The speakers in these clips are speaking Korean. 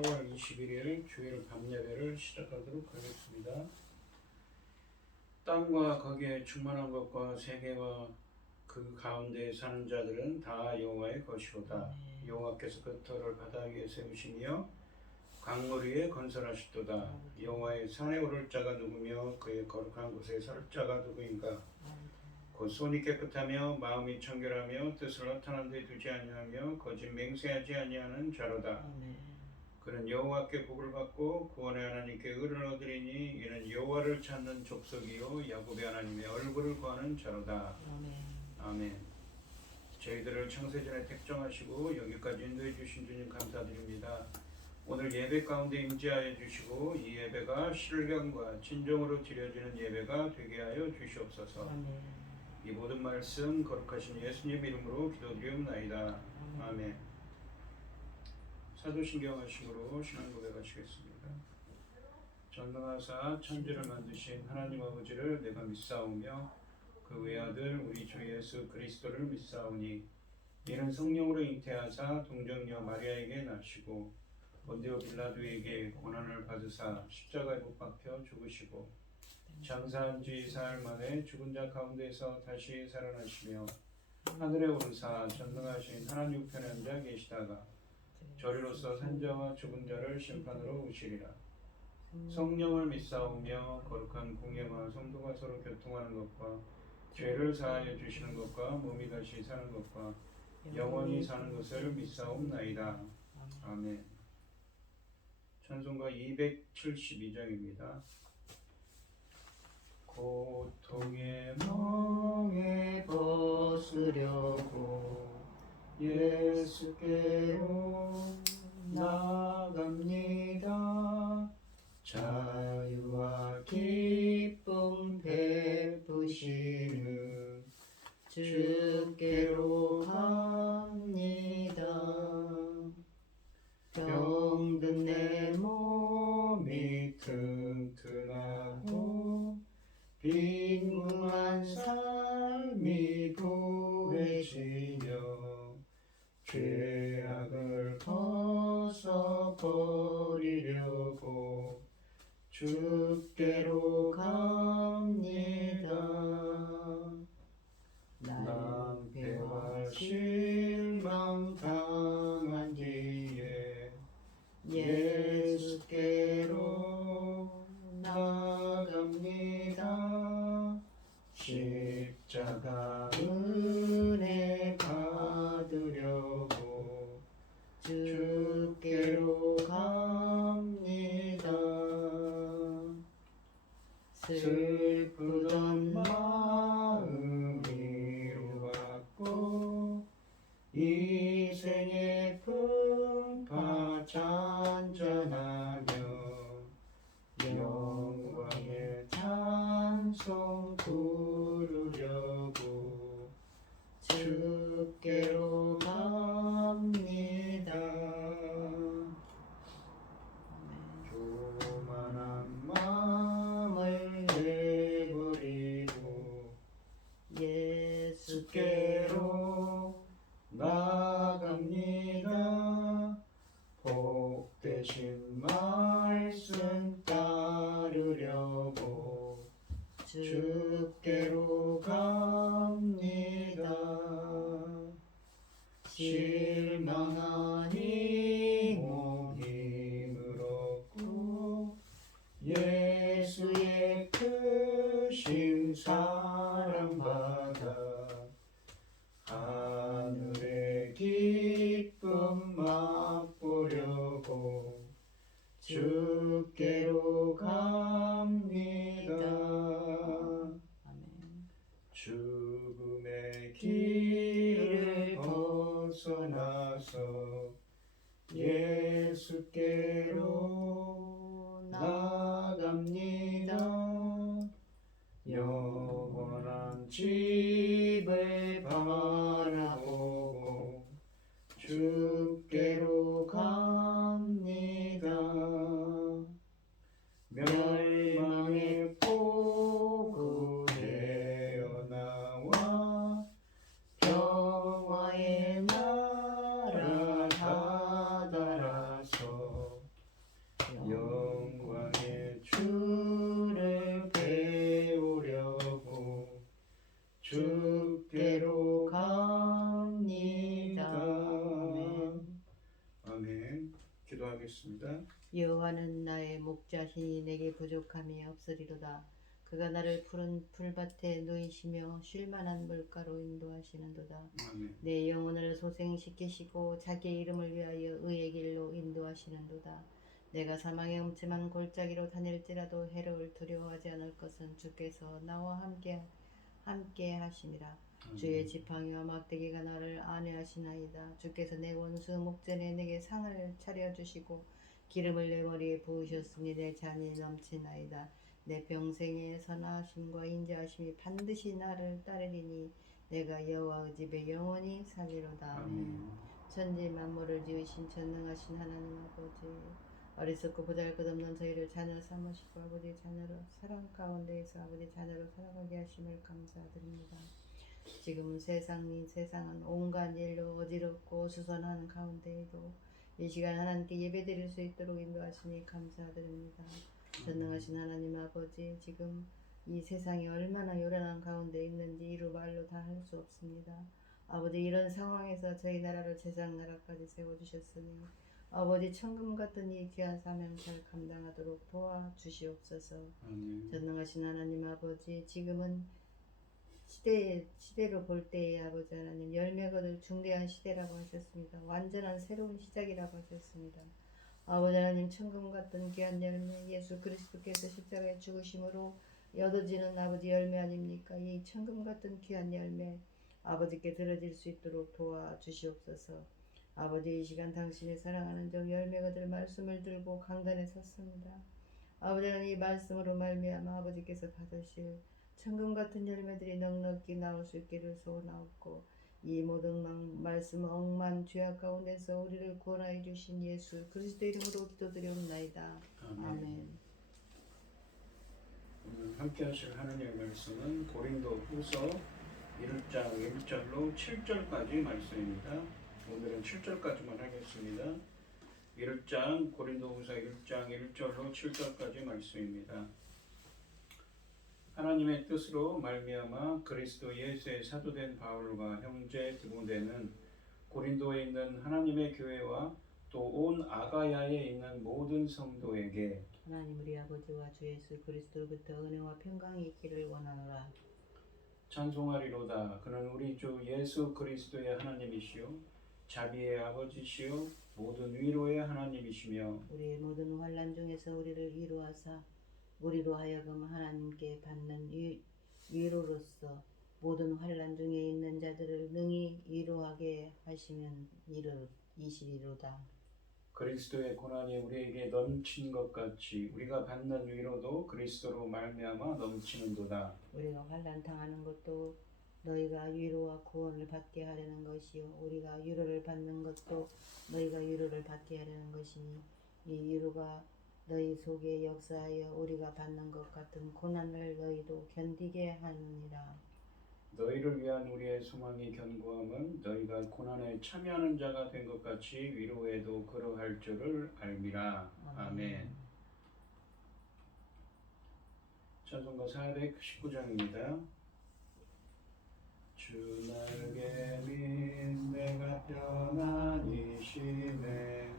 4월 21일 주일 밤예배를 시작하도록 하겠습니다. 땅과 거기에 충만한 것과 세계와 그 가운데 사는 자들은 다 여호와의 것이로다. 여호와께서 그 터를 바다 위에 세우시며 강물 위에 건설하셨도다. 여호와의 산에 오를 자가 누구며 그의 거룩한 곳에 설 자가 누구인가? 곧 손이 깨끗하며 마음이 청결하며 뜻을 허탄한 데 두지 아니하며 거짓 맹세하지 아니하는 자로다. 그는 여호와께 복을 받고 구원의 하나님께 의를 얻으리니 이는 여호와를 찾는 족속이요 야곱의 하나님의 얼굴을 구하는 자로다. 아멘. 저희들을 창세전에 택정하시고 여기까지 인도해 주신 주님 감사드립니다. 오늘 예배 가운데 임재하여 주시고 이 예배가 신령과 진정으로 드려지는 예배가 되게 하여 주시옵소서. 이 모든 말씀 거룩하신 예수님 이름으로 기도드리옵나이다. 아멘. 사도신경 하심으로 신앙 고백하시겠습니다. 전능하사 천지를 만드신 하나님 아버지를 내가 믿사오며 그 외아들 우리 주 예수 그리스도를 믿사오니 이는 성령으로 잉태하사 동정녀 마리아에게 나시고 본디오 빌라도에게 고난을 받으사 십자가에 못 박혀 죽으시고 장사한 지 사흘 만에 죽은 자 가운데서 다시 살아나시며 하늘에 오르사 전능하신 하나님 우편에 앉아 계시다가 저리로서 산자와 죽은 자를 심판으로 오시리라. 성령을 믿사오며 거룩한 공예와 성도가 서로 교통하는 것과 죄를 사하여 주시는 것과 몸이 다시 사는 것과 영원히 사는 것을 믿사옵나이다. 아멘. 찬송가 272장입니다. 고통의 멍에 벗으려고 예수께로 나갑니다. 자유와 기쁨 베푸시는 주께로 갑니다. 병든 내 몸이 튼튼하고 빈궁한 삶이 구해지며 죄악을 벗어버리려고 주께로 갑니다. 낭패와 실망 당한 뒤에 예수께로 나갑니다. 십자가 은혜 받으려고 주께로 갑니다. 슬프던 마음 위로받고 이 생의 풍파 잔잔하며 영광의 찬송 부르려고 주께로 갑니다. 교만한 마음을 내버리고 예수께로 나갑니다. 복되신 말씀 따르려고 주께로 갑니다. 실망하니 몸 힘을 얻고 예수의 크신 사랑받아 하늘의 기쁨 맛보려고 주께로 갑니다. 죽음의 길을 벗어나서 예수께로 나갑니다. 영원한 집을 바라보고 주께로 갑니다. 멸망의 포구 되어 나와 평화의 나라 다다라서 하겠습니다. 여호와는 나의 목자시니 내게 부족함이 없으리로다. 그가 나를 푸른 풀밭에 누이시며 쉴만한 물가로 인도하시는도다. 아멘. 내 영혼을 소생시키시고 자기 이름을 위하여 의의 길로 인도하시는도다. 내가 사망의 음침한 골짜기로 다닐지라도 해를 두려워하지 않을 것은 주께서 나와 함께 하심이라. 주의 지팡이와 막대기가 나를 안위하시나이다. 주께서 내 원수 목전에 내게 상을 차려주시고 기름을 내 머리에 부으셨으니 내 잔이 넘치나이다. 내 평생의 선하심과 인자하심이 반드시 나를 따르리니 내가 여호와의 집에 영원히 살리로다. 아멘. 천지 만물을 지으신 전능하신 하나님 아버지, 어리석고 보잘것없는 저희를 자녀 삼으시고 아버지 자녀로 사랑 가운데에서 아버지 자녀로 살아가게 하심을 감사드립니다. 지금 세상은 온갖 일로 어지럽고 수선하는 가운데에도 이 시간 하나님께 예배드릴 수 있도록 인도하시니 감사드립니다. 전능하신 하나님 아버지, 지금 이 세상이 얼마나 요란한 가운데 있는지 이루 말로 다 할 수 없습니다. 아버지, 이런 상황에서 저희 나라를 제사장 나라까지 세워주셨으니 아버지 천금 같은 이 귀한 사명 잘 감당하도록 도와주시옵소서. 전능하신 하나님 아버지, 지금은 시대로 볼 때에 아버지 하나님 열매 거둘 중대한 시대라고 하셨습니다. 완전한 새로운 시작이라고 하셨습니다. 아버지 하나님 천금 같은 귀한 열매, 예수 그리스도께서 십자가에 죽으심으로 얻어지는 아버지 열매 아닙니까? 이 천금 같은 귀한 열매 아버지께 들어질 수 있도록 도와주시옵소서. 아버지, 이 시간 당신의 사랑하는 종 열매 거둘 말씀을 들고 강단에 섰습니다. 아버지 하나님, 이 말씀으로 말미암아 아버지께서 받으실 천금 같은 열매들이 넉넉히 나올 수 있기를 소원하옵고, 이 모든 말씀 억만 죄악 가운데서 우리를 구원하여 주신 예수 그리스도의 이름으로 기도드리옵나이다. 아멘. 오늘 함께 하실 하나님의 말씀은 고린도후서 1장 1절로 7절까지 말씀입니다. 오늘은 7절까지만 하겠습니다. 1장 고린도후서 1장 1절로 7절까지 말씀입니다. 하나님의 뜻으로 말미암아 그리스도 예수의 사도된 바울과 형제 디모데는 고린도에 있는 하나님의 교회와 또 온 아가야에 있는 모든 성도에게 하나님 우리 아버지와 주 예수 그리스도로부터 은혜와 평강이 있기를 원하노라. 찬송하리로다. 그는 우리 주 예수 그리스도의 하나님이시요 자비의 아버지시요 모든 위로의 하나님이시며 우리의 모든 환난 중에서 우리를 위로하사 우리로 하여금 하나님께 받는 위로로서 모든 환난 중에 있는 자들을 능히 위로하게 하시면 이시리로다. 그리스도의 고난이 우리에게 넘친 것 같이 우리가 받는 위로도 그리스도로 말미암아 넘치는도다. 우리가 환난 당하는 것도 너희가 위로와 구원을 받게 하려는 것이요 우리가 위로를 받는 것도 너희가 위로를 받게 하려는 것이니 이 위로가 너희 속에 역사하여 우리가 받는 것 같은 고난을 너희도 견디게 하느니라. 너희를 위한 우리의 소망이 견고함은 너희가 고난에 참여하는 자가 된 것 같이 위로에도 그러할 줄을 알미라. 아멘. 찬송가 419장입니다. 주 날개 민 내가 편안히 쉬네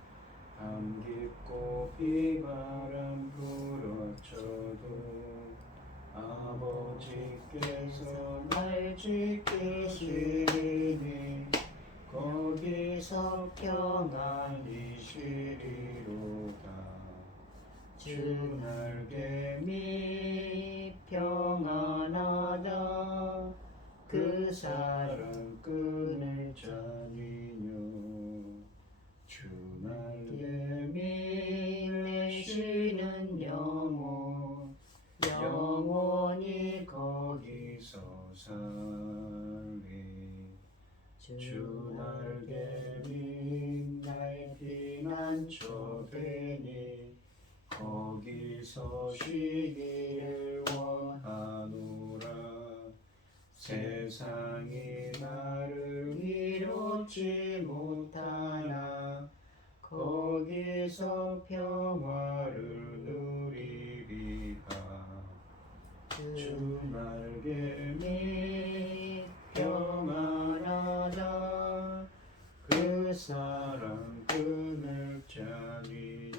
밤 깊고 비바람 불어쳐도 아버지께서 날 지키시니 거기서 평안히 쉬리로다. 주 날개미 평안하다. 그 사랑 끊을 자니뇨. 주 날개미 내 쉬는 영혼 영원히 거기서 살리. 주 날개미 날 피난처 되니 거기서 쉬기를 원하노라. 세상이 나를 이롭지 못하나 거기서 평화를 누리리라. 주 날개미 평안하다. 그 사랑 끊을 자니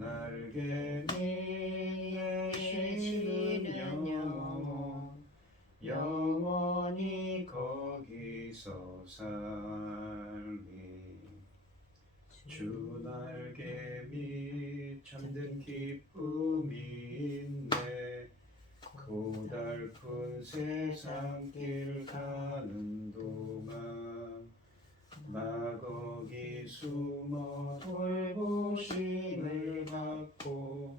날개 내쉬는 영혼 영원히 거기서 살리 주 날개 밑 잠든 기쁨이 있네 고달픈 세상 길 가는 동안 마거기 숨어 돌보심을 받고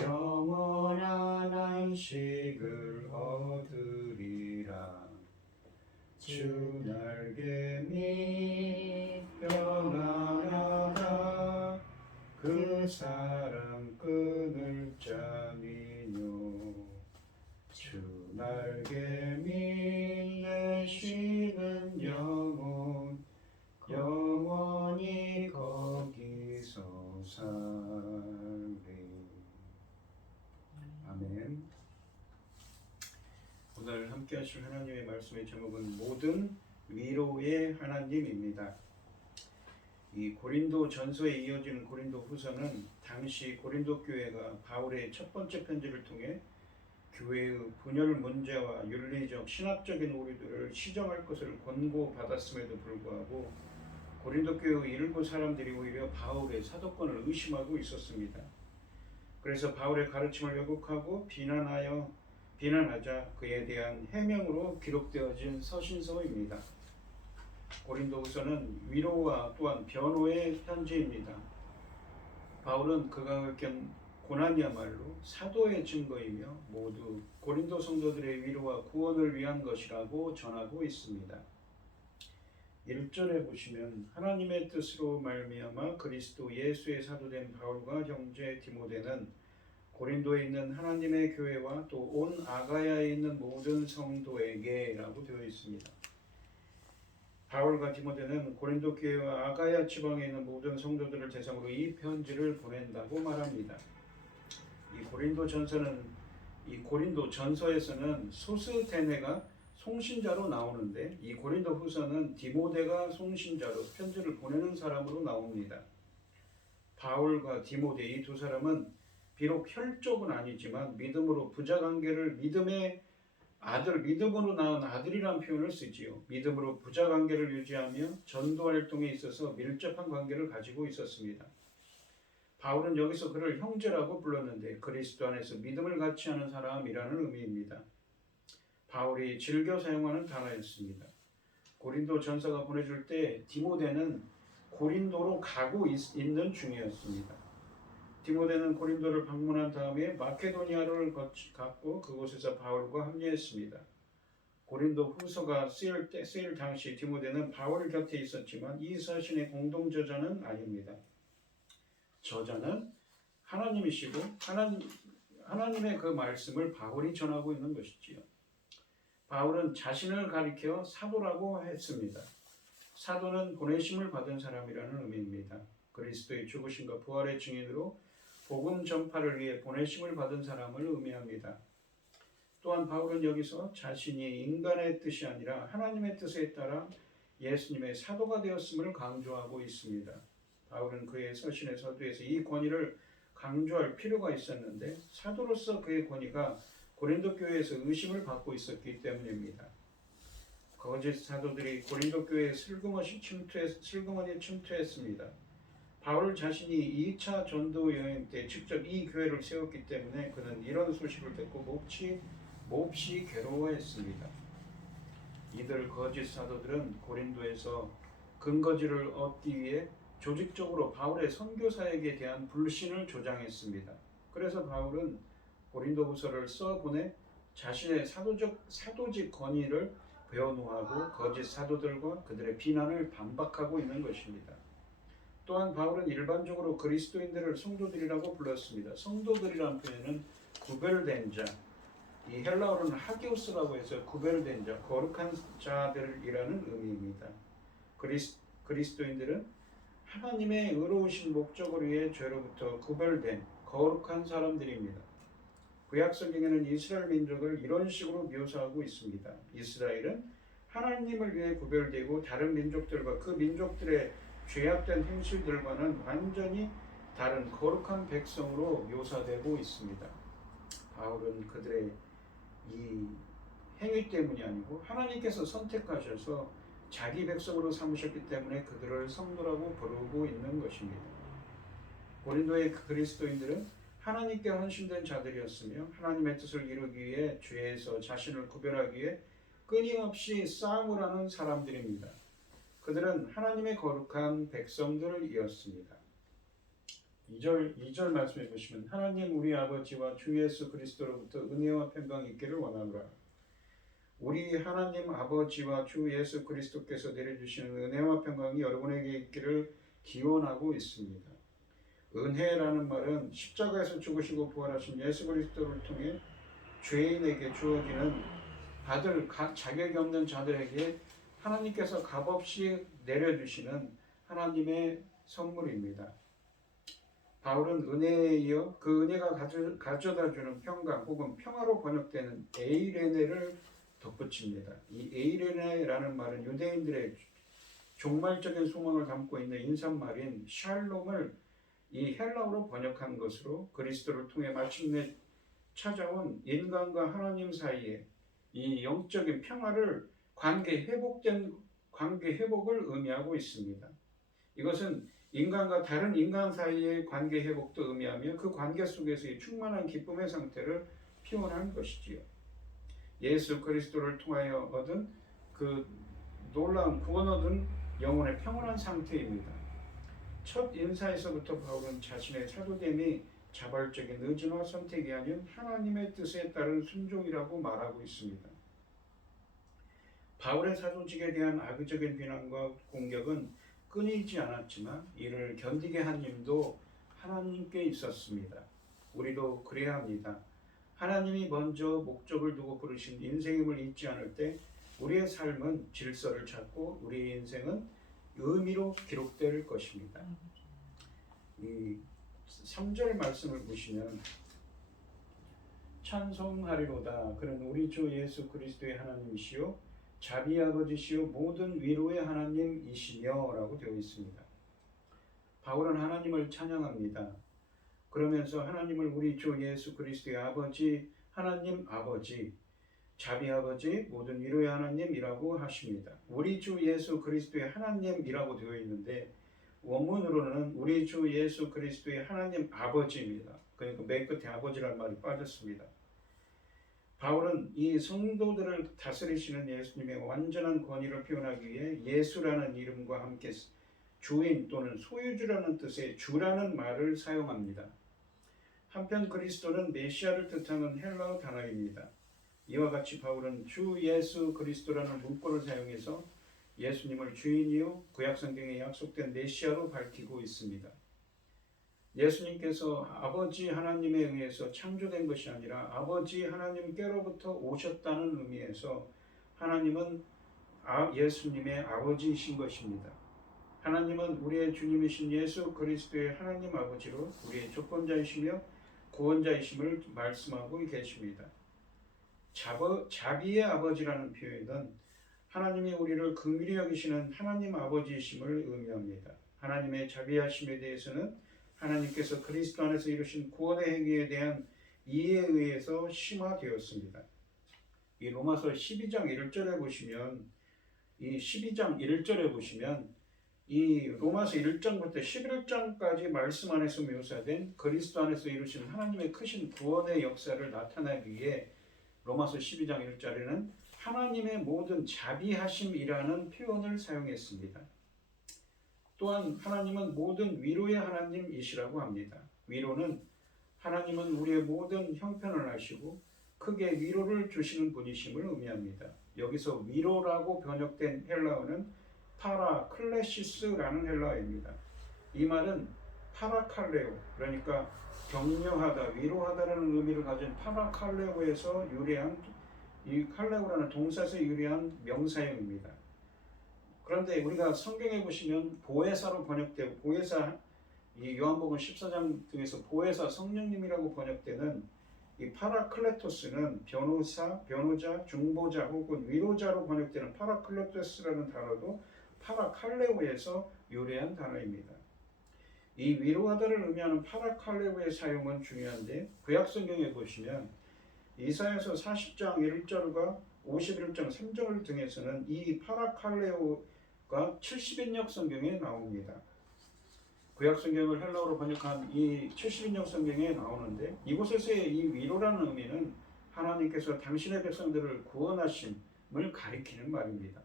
영원한 안식을 얻으리라 주 날개 밑 평안하다 그 사랑 끊을 자미뇨 주 날개 밑 내쉬는 영혼 영원히 거기서 살리. 아멘. 오늘 함께 하실 하나님의 말씀의 제목은 모든 위로의 하나님입니다. 이 고린도 전서에 이어지는 고린도 후서는 당시 고린도 교회가 바울의 첫 번째 편지를 통해 교회의 분열 문제와 윤리적, 신학적인 오류들을 시정할 것을 권고받았음에도 불구하고 고린도 교회의 일부 사람들이 오히려 바울의 사도권을 의심하고 있었습니다. 그래서 바울의 가르침을 왜곡하고 비난하자 그에 대한 해명으로 기록되어진 서신서입니다. 고린도후서는 위로와 또한 변호의 편지입니다. 바울은 그가 겪은 고난이야말로 사도의 증거이며 모두 고린도 성도들의 위로와 구원을 위한 것이라고 전하고 있습니다. 1절에 보시면 하나님의 뜻으로 말미암아 그리스도 예수의 사도된 바울과 형제 디모데는 고린도에 있는 하나님의 교회와 또 온 아가야에 있는 모든 성도에게 라고 되어 있습니다. 바울과 디모데는 고린도 교회와 아가야 지방에 있는 모든 성도들을 대상으로 이 편지를 보낸다고 말합니다. 이 고린도 전서에서는 소스테네가 송신자로 나오는데 이 고린도 후서는 디모데가 송신자로 편지를 보내는 사람으로 나옵니다. 바울과 디모데 이 두 사람은 비록 혈족은 아니지만 믿음으로 부자관계를 믿음으로 낳은 아들이라는 표현을 쓰지요. 믿음으로 부자관계를 유지하며 전도활동에 있어서 밀접한 관계를 가지고 있었습니다. 바울은 여기서 그를 형제라고 불렀는데 그리스도 안에서 믿음을 같이 하는 사람이라는 의미입니다. 바울이 즐겨 사용하는 단어였습니다. 고린도 전서가 보내줄 때 디모데는 고린도로 가고 있는 중이었습니다. 디모데는 고린도를 방문한 다음에 마케도니아를 갔고 그곳에서 바울과 합류했습니다. 고린도 후서가 쓰일 당시 디모데는 바울 곁에 있었지만 이 서신의 공동 저자는 아닙니다. 저자는 하나님이시고 하나님의 그 말씀을 바울이 전하고 있는 것이지요. 바울은 자신을 가리켜 사도라고 했습니다. 사도는 보내심을 받은 사람이라는 의미입니다. 그리스도의 죽으심과 부활의 증인으로 복음 전파를 위해 보내심을 받은 사람을 의미합니다. 또한 바울은 여기서 자신이 인간의 뜻이 아니라 하나님의 뜻에 따라 예수님의 사도가 되었음을 강조하고 있습니다. 바울은 그의 서신의 서두에서 이 권위를 강조할 필요가 있었는데 사도로서 그의 권위가 고린도 교회에서 의심을 받고 있었기 때문입니다. 거짓 사도들이 고린도 교회에 슬그머니 침투했습니다. 바울 자신이 2차 전도 여행 때 직접 이 교회를 세웠기 때문에 그는 이런 소식을 듣고 몹시 괴로워했습니다. 이들 거짓 사도들은 고린도에서 근거지를 얻기 위해 조직적으로 바울의 선교 사역에 대한 불신을 조장했습니다. 그래서 바울은 고린도후서를 써보내 자신의 사도직 권위를 변호하고 거짓 사도들과 그들의 비난을 반박하고 있는 것입니다. 또한 바울은 일반적으로 그리스도인들을 성도들이라고 불렀습니다. 성도들이라는 표현은 구별된 자, 이 헬라어로는 하기오스라고 해서 구별된 자, 거룩한 자들이라는 의미입니다. 그리스도인들은 하나님의 의로우신 목적을 위해 죄로부터 구별된 거룩한 사람들입니다. 구약 성경에는 이스라엘 민족을 이런 식으로 묘사하고 있습니다. 이스라엘은 하나님을 위해 구별되고 다른 민족들과 그 민족들의 죄악된 행실들과는 완전히 다른 거룩한 백성으로 묘사되고 있습니다. 바울은 그들의 이 행위 때문이 아니고 하나님께서 선택하셔서 자기 백성으로 삼으셨기 때문에 그들을 성도라고 부르고 있는 것입니다. 고린도의 그리스도인들은 하나님께 헌신된 자들이었으며 하나님의 뜻을 이루기 위해 죄에서 자신을 구별하기 위해 끊임없이 싸움을 하는 사람들입니다. 그들은 하나님의 거룩한 백성들이었습니다. 2절 말씀해 보시면 하나님 우리 아버지와 주 예수 그리스도로부터 은혜와 평강이 있기를 원하노라. 우리 하나님 아버지와 주 예수 그리스도께서 내려주시는 은혜와 평강이 여러분에게 있기를 기원하고 있습니다. 은혜라는 말은 십자가에서 죽으시고 부활하신 예수 그리스도를 통해 죄인에게 주어지는 받을 각 자격이 없는 자들에게 하나님께서 값없이 내려주시는 하나님의 선물입니다. 바울은 은혜에 이어 그 은혜가 가져다주는 평강 혹은 평화로 번역되는 에이레네를 덧붙입니다. 이 에이레네라는 말은 유대인들의 종말적인 소망을 담고 있는 인사말인 샬롬을 이 헬라어로 번역한 것으로 그리스도를 통해 마침내 찾아온 인간과 하나님 사이에 이 영적인 평화를 회복된 관계 회복을 의미하고 있습니다. 이것은 인간과 다른 인간 사이의 관계 회복도 의미하며 그 관계 속에서의 충만한 기쁨의 상태를 표현한 것이지요. 예수 그리스도를 통하여 얻은 그 놀라운 구원 얻은 영혼의 평온한 상태입니다. 첫 인사에서부터 바울은 자신의 사도됨이 자발적인 의지와 선택이 아닌 하나님의 뜻에 따른 순종이라고 말하고 있습니다. 바울의 사도직에 대한 악의적인 비난과 공격은 끊이지 않았지만 이를 견디게 한 힘도 하나님께 있었습니다. 우리도 그래야 합니다. 하나님이 먼저 목적을 두고 부르신 인생임을 잊지 않을 때 우리의 삶은 질서를 찾고 우리의 인생은 의미로 기록될 것입니다. 이 3절 말씀을 보시면 찬송하리로다. 그는 우리 주 예수 그리스도의 하나님이시요 자비 아버지시요 모든 위로의 하나님이시며 라고 되어 있습니다. 바울은 하나님을 찬양합니다. 그러면서 하나님을 우리 주 예수 그리스도의 아버지, 하나님 아버지, 자비 아버지, 모든 위로의 하나님이라고 하십니다. 우리 주 예수 그리스도의 하나님이라고 되어 있는데 원문으로는 우리 주 예수 그리스도의 하나님 아버지입니다. 그러니까 맨 끝에 아버지라는 말이 빠졌습니다. 바울은 이 성도들을 다스리시는 예수님의 완전한 권위를 표현하기 위해 예수라는 이름과 함께 주인 또는 소유주라는 뜻의 주라는 말을 사용합니다. 한편 그리스도는 메시아를 뜻하는 헬라어 단어입니다. 이와 같이 바울은 주 예수 그리스도라는 문구를 사용해서 예수님을 주인이요 구약성경에 약속된 메시아로 밝히고 있습니다. 예수님께서 아버지 하나님에 의해서 창조된 것이 아니라 아버지 하나님께로부터 오셨다는 의미에서 하나님은 예수님의 아버지이신 것입니다. 하나님은 우리의 주님이신 예수 그리스도의 하나님 아버지로 우리의 조건자이시며 구원자이심을 말씀하고 계십니다. 자비의 아버지라는 표현은 하나님이 우리를 긍휼히 여기시는 하나님 아버지이심을 의미합니다. 하나님의 자비하심에 대해서는 하나님께서 그리스도 안에서 이루신 구원의 행위에 대한 이해에 의해서 심화되었습니다. 이 로마서 12장 1절에 보시면 이 로마서 1장부터 11장까지 말씀 안에서 묘사된 그리스도 안에서 이루신 하나님의 크신 구원의 역사를 나타내기 위해 로마서 12장 1절에는 하나님의 모든 자비하심이라는 표현을 사용했습니다. 또한 하나님은 모든 위로의 하나님이시라고 합니다. 위로는 하나님은 우리의 모든 형편을 아시고 크게 위로를 주시는 분이심을 의미합니다. 여기서 위로라고 번역된 헬라어는 파라클레시스라는 헬라어입니다. 이 말은 파라칼레오, 그러니까 격려하다, 위로하다라는 의미를 가진 파라칼레오에서 유래한 이 칼레오라는 동사에서 유래한 명사형입니다. 그런데 우리가 성경에 보시면 보혜사로 번역되고 이 요한복음 14장 등에서 보혜사 성령님이라고 번역되는 이 파라클레토스는 변호자, 중보자 혹은 위로자로 번역되는 파라클레토스라는 단어도 파라칼레오에서 유래한 단어입니다. 이 위로하다를 의미하는 파라칼레오의 사용은 중요한데 구약 성경에 보시면 이사야서 40장 1절과 51장 3절 등에서는 이 파라칼레오가 70인역 성경에 나옵니다. 구약 성경을 헬라어로 번역한 이 70인역 성경에 나오는데 이곳에서의 이 위로라는 의미는 하나님께서 당신의 백성들을 구원하심을 가리키는 말입니다.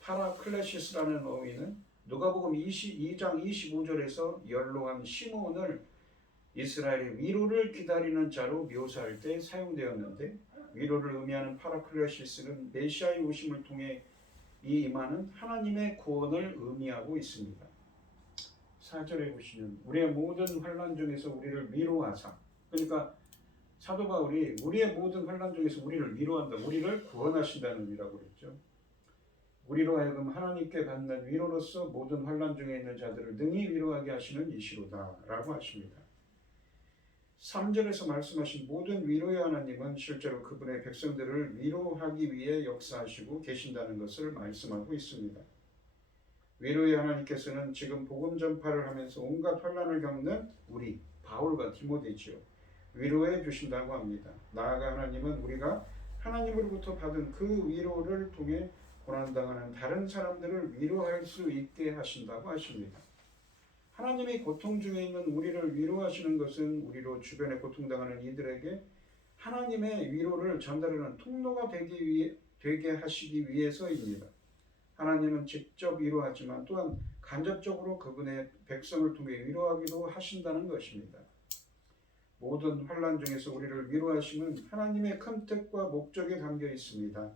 파라클레시스라는 의미는 누가복음 22장 25절에서 연로한 시몬을 이스라엘의 위로를 기다리는 자로 묘사할 때 사용되었는데 위로를 의미하는 파라클레시스는 메시아의 오심을 통해 이 임하는 하나님의 구원을 의미하고 있습니다. 4절에 보시면 우리의 모든 환난 중에서 우리를 위로하사, 그러니까 사도 바울이 우리의 모든 환난 중에서 우리를 위로한다, 우리를 구원하신다는 의미라고 그랬죠. 우리로 하여금 하나님께 받는 위로로서 모든 환난 중에 있는 자들을 능히 위로하게 하시는 이시로다 라고 하십니다. 3절에서 말씀하신 모든 위로의 하나님은 실제로 그분의 백성들을 위로하기 위해 역사하시고 계신다는 것을 말씀하고 있습니다. 위로의 하나님께서는 지금 복음 전파를 하면서 온갖 환난을 겪는 우리 바울과 디모데지요 위로해 주신다고 합니다. 나아가 하나님은 우리가 하나님으로부터 받은 그 위로를 통해 고난당하는 다른 사람들을 위로할 수 있게 하신다고 하십니다. 하나님이 고통 중에 있는 우리를 위로하시는 것은 우리로 주변에 고통당하는 이들에게 하나님의 위로를 전달하는 통로가 되게 하시기 위해서입니다. 하나님은 직접 위로하지만 또한 간접적으로 그분의 백성을 통해 위로하기도 하신다는 것입니다. 모든 환난 중에서 우리를 위로하심은 하나님의 큰 뜻과 목적에 담겨 있습니다.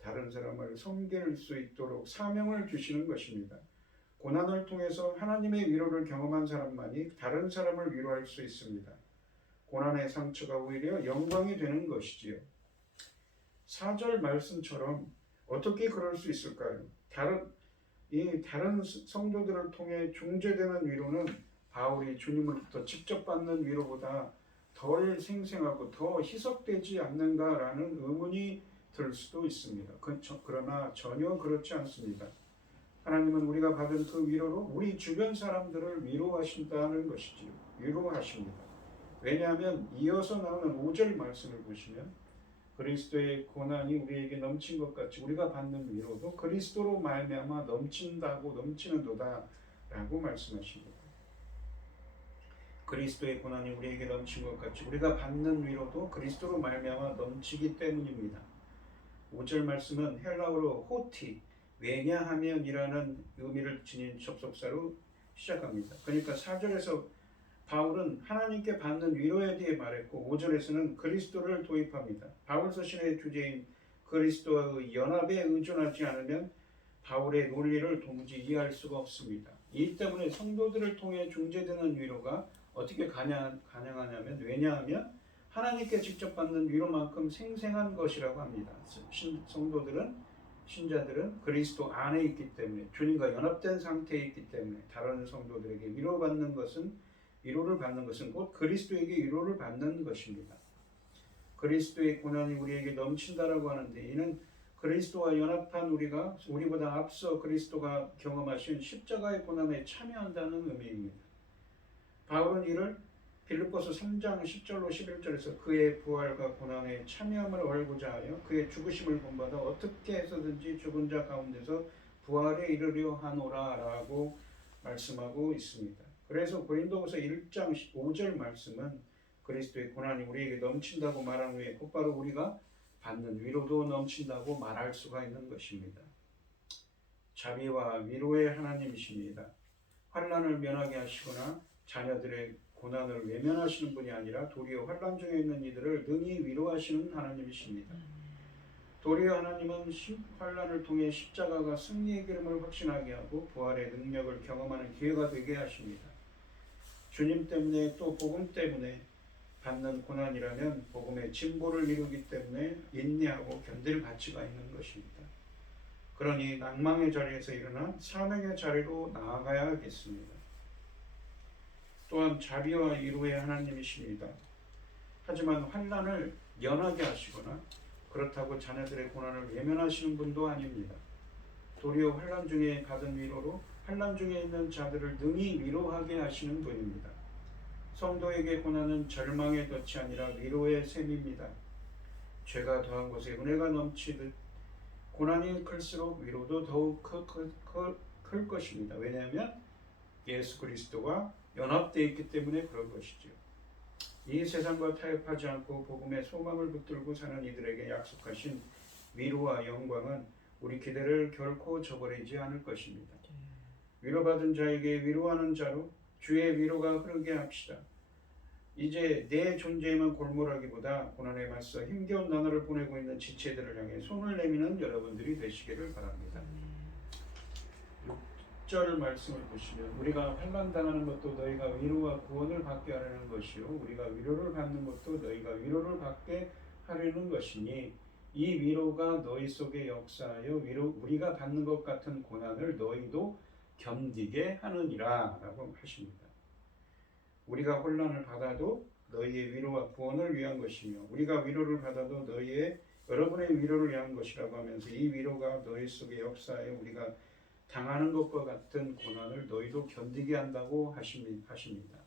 다른 사람을 섬길 수 있도록 사명을 주시는 것입니다. 고난을 통해서 하나님의 위로를 경험한 사람만이 다른 사람을 위로할 수 있습니다. 고난의 상처가 오히려 영광이 되는 것이지요. 4절 말씀처럼 어떻게 그럴 수 있을까요? 다른 성도들을 통해 중재되는 위로는 바울이 주님으로부터 직접 받는 위로보다 덜 생생하고 더 희석되지 않는가라는 의문이 들 수도 있습니다. 그러나 전혀 그렇지 않습니다. 하나님은 우리가 받은 그 위로로 우리 주변 사람들을 위로하신다는 것이지요. 위로하십니다. 왜냐하면 이어서 나오는 5절 말씀을 보시면 그리스도의 고난이 우리에게 넘친 것 같이 우리가 받는 위로도 그리스도로 말미암아 넘친다고 넘치는도다 라고 말씀하십니다. 그리스도의 고난이 우리에게 넘친 것 같이 우리가 받는 위로도 그리스도로 말미암아 넘치기 때문입니다. 5절 말씀은 헬라어로 호티, 왜냐하면이라는 의미를 지닌 접속사로 시작합니다. 그러니까 4절에서 바울은 하나님께 받는 위로에 대해 말했고 5절에서는 그리스도를 도입합니다. 바울 서신의 주제인 그리스도와의 연합에 의존하지 않으면 바울의 논리를 도무지 이해할 수가 없습니다. 이 때문에 성도들을 통해 중재되는 위로가 어떻게 가능하냐면 왜냐하면 하나님께 직접 받는 위로만큼 생생한 것이라고 합니다. 신자들은 그리스도 안에 있기 때문에 주님과 연합된 상태에 있기 때문에 다른 성도들에게 위로를 받는 것은 곧 그리스도에게 위로를 받는 것입니다. 그리스도의 고난이 우리에게 넘친다라고 하는데 이는 그리스도와 연합한 우리보다 앞서 그리스도가 경험하신 십자가의 고난에 참여한다는 의미입니다. 바울은 이를 빌립보서 3장 10절로 11절에서 그의 부활과 고난에 참여함을 알고자 하여 그의 죽으심을 본받아 어떻게 해서든지 죽은 자 가운데서 부활에 이르려 하노라 라고 말씀하고 있습니다. 그래서 고린도후서 1장 5절 말씀은 그리스도의 고난이 우리에게 넘친다고 말한 후에 곧바로 우리가 받는 위로도 넘친다고 말할 수가 있는 것입니다. 자비와 위로의 하나님이십니다. 환난을 면하게 하시거나 자녀들의 고난을 외면하시는 분이 아니라 도리어 환난 중에 있는 이들을 능히 위로하시는 하나님이십니다. 도리어 하나님은 환난을 통해 십자가가 승리의 기름을 확신하게 하고 부활의 능력을 경험하는 기회가 되게 하십니다. 주님 때문에 또 복음 때문에 받는 고난이라면 복음의 진보를 이루기 때문에 인내하고 견딜 가치가 있는 것입니다. 그러니 낭망의 자리에서 일어나 사명의 자리로 나아가야 하겠습니다. 또한 자비와 위로의 하나님이십니다. 하지만 환난을 면하게 하시거나 그렇다고 자녀들의 고난을 외면하시는 분도 아닙니다. 도리어 환난 중에 받은 위로로 환난 중에 있는 자들을 능히 위로하게 하시는 분입니다. 성도에게 고난은 절망의 덫이 아니라 위로의 셈입니다. 죄가 더한 곳에 은혜가 넘치듯 고난이 클수록 위로도 더욱 클 것입니다. 왜냐하면 예수 그리스도와 연합되어 있기 때문에 그런 것이죠. 이 세상과 타협하지 않고 복음의 소망을 붙들고 사는 이들에게 약속하신 위로와 영광은 우리 기대를 결코 저버리지 않을 것입니다. 위로받은 자에게 위로하는 자로 주의 위로가 흐르게 합시다. 이제 내 존재임은 골몰하기보다 고난에 맞서 힘겨운 나날을 보내고 있는 지체들을 향해 손을 내미는 여러분들이 되시기를 바랍니다. 6절 말씀을 보시면 우리가 환난 당하는 것도 너희가 위로와 구원을 받게 하려는 것이요 우리가 위로를 받는 것도 너희가 위로를 받게 하려는 것이니 이 위로가 너희 속에 역사하여 우리가 받는 것 같은 고난을 너희도 견디게 하느니라 라고 하십니다. 우리가 혼란을 받아도 너희의 위로와 구원을 위한 것이며 우리가 위로를 받아도 여러분의 위로를 위한 것이라고 하면서 이 위로가 너희 속에 역사하여 우리가 당하는 것과 같은 고난을 너희도 견디게 한다고 하십니다.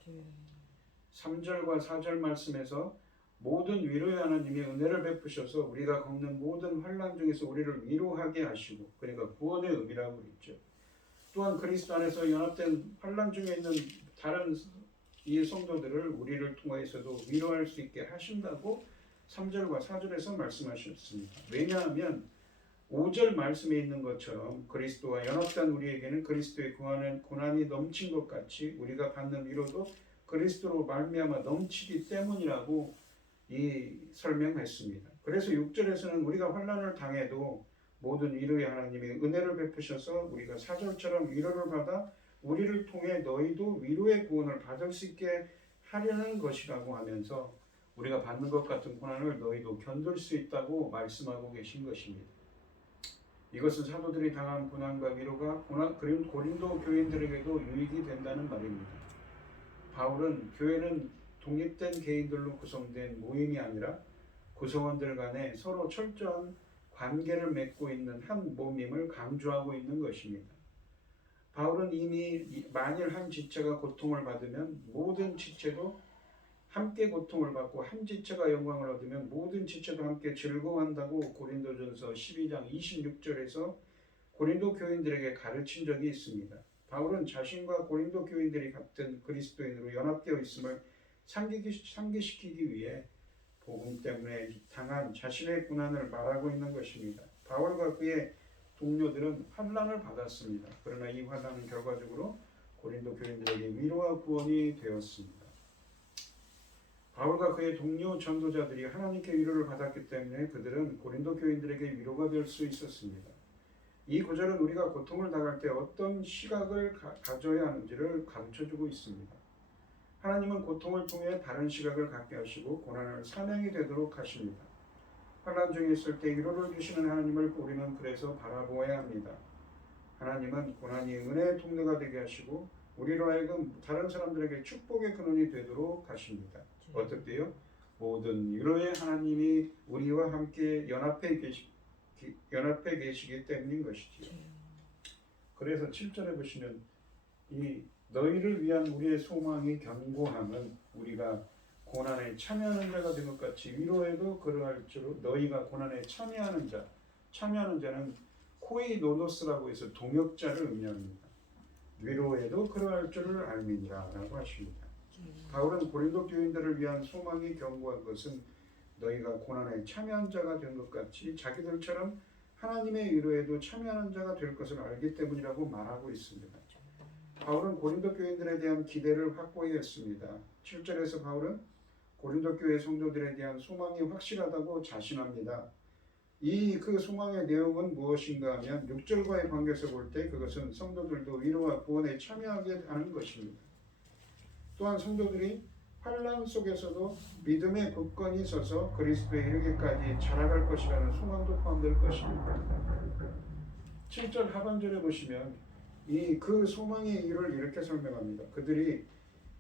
3절과 4절 말씀에서 모든 위로의 하나님이 은혜를 베푸셔서 우리가 겪는 모든 환난 중에서 우리를 위로하게 하시고 그러니까 구원의 의미라고 그랬죠. 또한 그리스도 안에서 연합된 환난 중에 있는 다른 이 성도들을 우리를 통해서도 위로할 수 있게 하신다고 3절과 4절에서 말씀하셨습니다. 왜냐하면 5절 말씀에 있는 것처럼 그리스도와 연합된 우리에게는 그리스도의 고난이 넘친 것 같이 우리가 받는 위로도 그리스도로 말미암아 넘치기 때문이라고 설명했습니다. 그래서 6절에서는 우리가 환난을 당해도 모든 위로의 하나님이 은혜를 베푸셔서 우리가 4절처럼 위로를 받아 우리를 통해 너희도 위로의 구원을 받을 수 있게 하려는 것이라고 하면서 우리가 받는 것 같은 고난을 너희도 견딜 수 있다고 말씀하고 계신 것입니다. 이것은 사도들이 당한 고난과 위로가 고린도 교인들에게도 유익이 된다는 말입니다. 바울은 교회는 독립된 개인들로 구성된 모임이 아니라 구성원들 간에 서로 철저한 관계를 맺고 있는 한 몸임을 강조하고 있는 것입니다. 바울은 이미 만일 한 지체가 고통을 받으면 모든 지체도 함께 고통을 받고 한 지체가 영광을 얻으면 모든 지체도 함께 즐거워한다고 고린도전서 12장 26절에서 고린도 교인들에게 가르친 적이 있습니다. 바울은 자신과 고린도 교인들이 같은 그리스도인으로 연합되어 있음을 상기시키기 위해 복음 때문에 당한 자신의 고난을 말하고 있는 것입니다. 바울과 그의 동료들은 환난을 받았습니다. 그러나 이 환난은 결과적으로 고린도 교인들에게 위로와 구원이 되었습니다. 바울과 그의 동료 전도자들이 하나님께 위로를 받았기 때문에 그들은 고린도 교인들에게 위로가 될 수 있었습니다. 이 구절은 우리가 고통을 당할 때 어떤 시각을 가져야 하는지를 가르쳐주고 있습니다. 하나님은 고통을 통해 다른 시각을 갖게 하시고 고난을 사명이 되도록 하십니다. 환난 중에 있을 때 위로를 주시는 하나님을 우리는 그래서 바라보아야 합니다. 하나님은 고난이 은혜의 통로가 되게 하시고 우리로 하여금 다른 사람들에게 축복의 근원이 되도록 하십니다. 어떻게요? 모든 위로의 하나님이 우리와 함께 연합해 계시기 때문인 것이지요. 그래서 7절에 보시면 이 너희를 위한 우리의 소망이 견고함은 우리가 고난에 참여하는 자가 된 것 같이 위로에도 그러할 줄 너희가 고난에 참여하는 자는 코이노노스라고 해서 동역자를 의미합니다. 위로에도 그러할 줄을 알미니라 라고 하십니다. 바울은 고린도 교인들을 위한 소망이 견고한 것은 너희가 고난에 참여한 자가 된 것 같이 자기들처럼 하나님의 위로에도 참여하는 자가 될 것을 알기 때문이라고 말하고 있습니다. 바울은 고린도 교인들에 대한 기대를 확고히 했습니다. 7절에서 바울은 고린도 교회 성도들에 대한 소망이 확실하다고 자신합니다. 그 소망의 내용은 무엇인가 하면 6절과의 관계에서 볼 때 그것은 성도들도 위로와 구원에 참여하게 하는 것입니다. 또한 성도들이 환난 속에서도 믿음의 굳건히 서서 그리스도에 이르기까지 자라갈 것이라는 소망도 포함될 것입니다. 7절 하반절에 보시면 그 소망의 이유를 이렇게 설명합니다. 그들이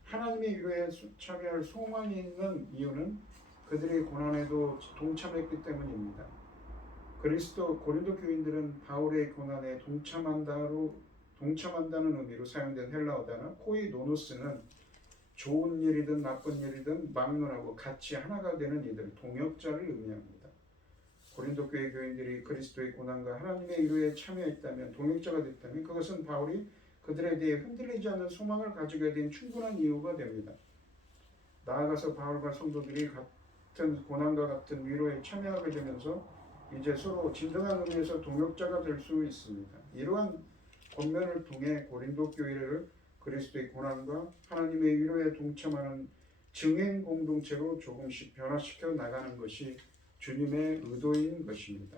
하나님의 위로에 참여할 소망이 있는 이유는 그들이 고난에도 동참했기 때문입니다. 고린도 교인들은 바울의 고난에 동참한다는 의미로 사용된 헬라어 단어 코이노노스는 좋은 일이든 나쁜 일이든 막론하고 같이 하나가 되는 이들, 동역자를 의미합니다. 고린도 교회 교인들이 그리스도의 고난과 하나님의 위로에 참여했다면, 동역자가 됐다면 그것은 바울이 그들에 대해 흔들리지 않는 소망을 가지게 된 충분한 이유가 됩니다. 나아가서 바울과 성도들이 같은 고난과 같은 위로에 참여하게 되면서 이제 서로 진정한 의미에서 동역자가 될 수 있습니다. 이러한 권면을 통해 고린도 교회를 그리스도의 고난과 하나님의 위로에 동참하는 증인 공동체로 조금씩 변화시켜 나가는 것이 주님의 의도인 것입니다.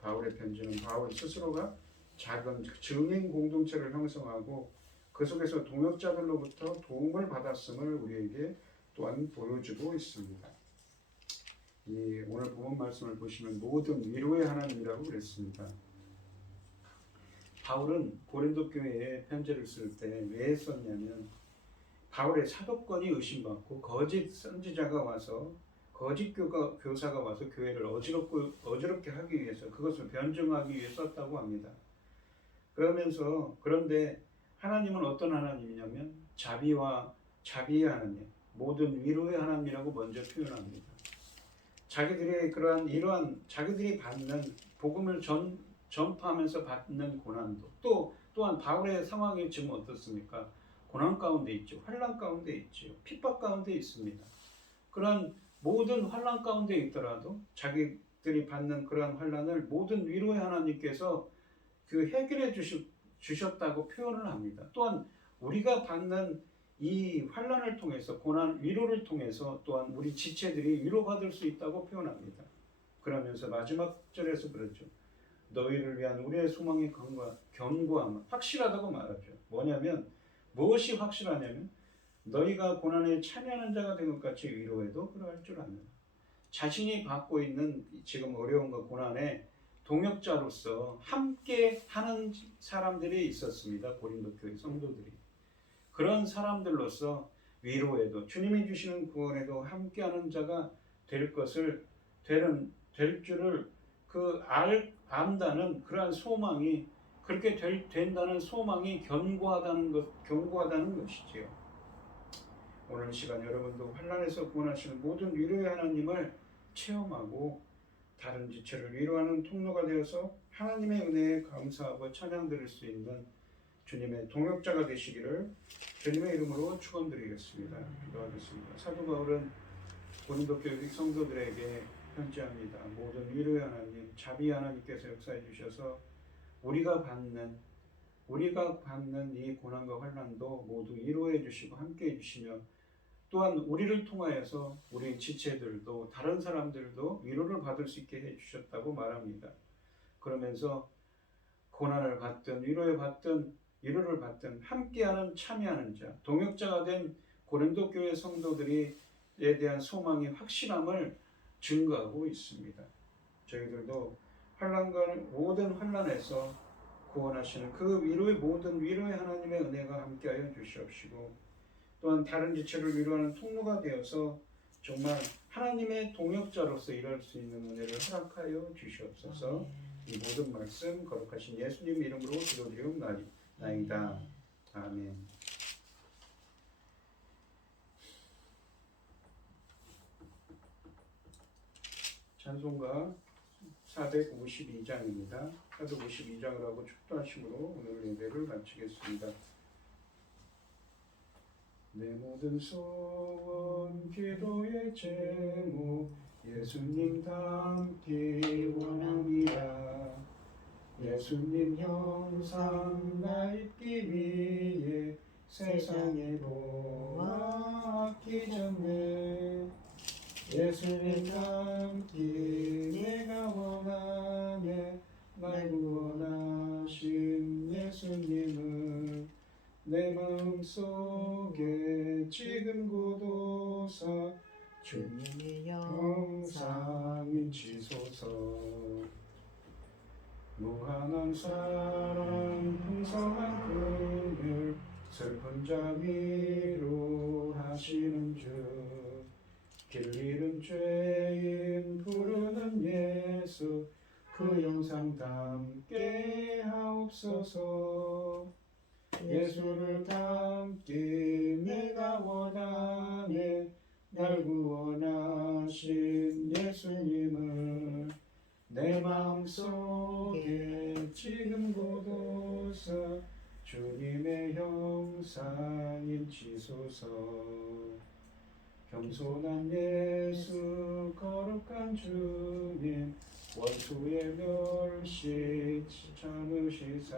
바울의 편지는 바울 스스로가 작은 증인 공동체를 형성하고 그 속에서 동역자들로부터 도움을 받았음을 우리에게 또한 보여주고 있습니다. 오늘 본문 말씀을 보시면 모든 위로의 하나님이라고 그랬습니다. 바울은 고린도 교회에 편지를 쓸 때 왜 썼냐면 바울의 사도권이 의심받고 거짓 선지자가 와서 거짓 교사가 와서 교회를 어지럽게 하기 위해서 그것을 변증하기 위해 썼다고 합니다. 그런데 하나님은 어떤 하나님이냐면 자비의 하나님, 모든 위로의 하나님이라고 먼저 표현합니다. 자기들이 받는 복음을 전파하면서 받는 고난도 또한 바울의 상황이 지금 어떻습니까? 고난 가운데 있죠. 환난 가운데 있죠. 핍박 가운데 있습니다. 그런 모든 환난 가운데 있더라도 자기들이 받는 그러한 환난을 모든 위로의 하나님께서 해결해 주셨다고 표현을 합니다. 또한 우리가 받는 이 환난을 통해서 고난 위로를 통해서 또한 우리 지체들이 위로받을 수 있다고 표현합니다. 그러면서 마지막 절에서 그렇죠. 너희를 위한 우리의 소망의 견고함, 확실하다고 말하죠. 무엇이 확실하냐면 너희가 고난에 참여하는 자가 된 것 같이 위로해도 그러할 줄 압니다. 자신이 받고 있는 지금 어려움과 고난에 동역자로서 함께 하는 사람들이 있었습니다. 고린도 교회 성도들이. 그런 사람들로서 위로에도 주님이 주시는 구원에도 함께하는 자가 될 줄을 안다는 그러한 소망이 그렇게 된다는 소망이 견고하다는 것이지요. 오늘 시간 여러분도 환난에서 구원하시는 모든 위로의 하나님을 체험하고 다른 지체를 위로하는 통로가 되어서 하나님의 은혜에 감사하고 찬양 드릴 수 있는 주님의 동역자가 되시기를 주님의 이름으로 축원드리겠습니다. 기도하겠습니다. 사도 바울은 고린도 교회 성도들에게 편지합니다. 모든 위로의 하나님, 자비 하나님께서 역사해 주셔서 우리가 받는 이 고난과 환난도 모두 위로해 주시고 함께 해 주시며 또한 우리를 통하여서 우리 지체들도 다른 사람들도 위로를 받을 수 있게 해 주셨다고 말합니다. 그러면서 고난을 받든 위로를 받든 함께하는 참여하는 자, 동역자가 된 고린도 교회 성도들에 대한 소망이 확실함을 증거하고 있습니다. 저희들도 모든 환난에서 구원하시는 모든 위로의 하나님의 은혜가 함께하여 주시옵시고 또한 다른 지체를 위로하는 통로가 되어서 정말 하나님의 동역자로서 일할 수 있는 은혜를 허락하여 주시옵소서. 이 모든 말씀 거룩하신 예수님 이름으로 기도드리옵나이다. 아멘. 찬송가 452장입니다. 452장을 하고 축도하심으로 오늘 예배를 마치겠습니다. 내 모든 소원 기도의 제목 예수님 닮기 원합니다. 예수님 형상 나 입기 위해 세상에 보았기 전에 예수님 닮기 내가 원하네. 날 구원하신 예수님은 내 마음속에 지금 고도사 주님의 형상인 치소서. 무한한 사랑 풍성한 긍휼 슬픈 자 위로하시는 주 길 잃은 죄인 부르는 예수 그 영상 담게 하옵소서. 예수를 닮기 내가 원하네. 날 구원하신 예수님을 내 마음속에 지금 고도서 주님의 형상인 지소서. 겸손한 예수 거룩한 주님 원수의 멸시 참으시사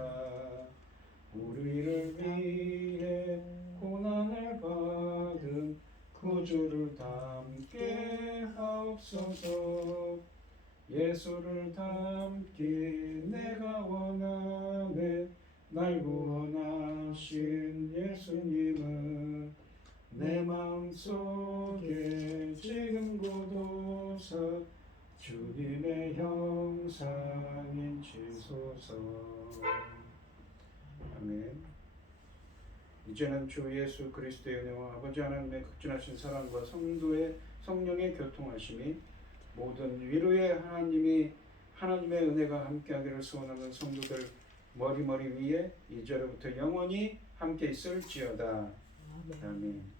우리를 위해 고난을 받은 구주를 닮게 하옵소서. 예수를 닮기 내가 원하네. 날 구원하신 예수님을 내 마음속에 지금 고도서 주님의 형상인 지소서. 아멘. 이제는 주 예수 그리스도의 은혜와 아버지 하나님의 극진하신 사랑과 성령의 교통하심이 모든 위로의 하나님의 은혜가 함께하기를 소원하는 성도들 머리 위에 이제로부터 영원히 함께 있을지어다. 아멘.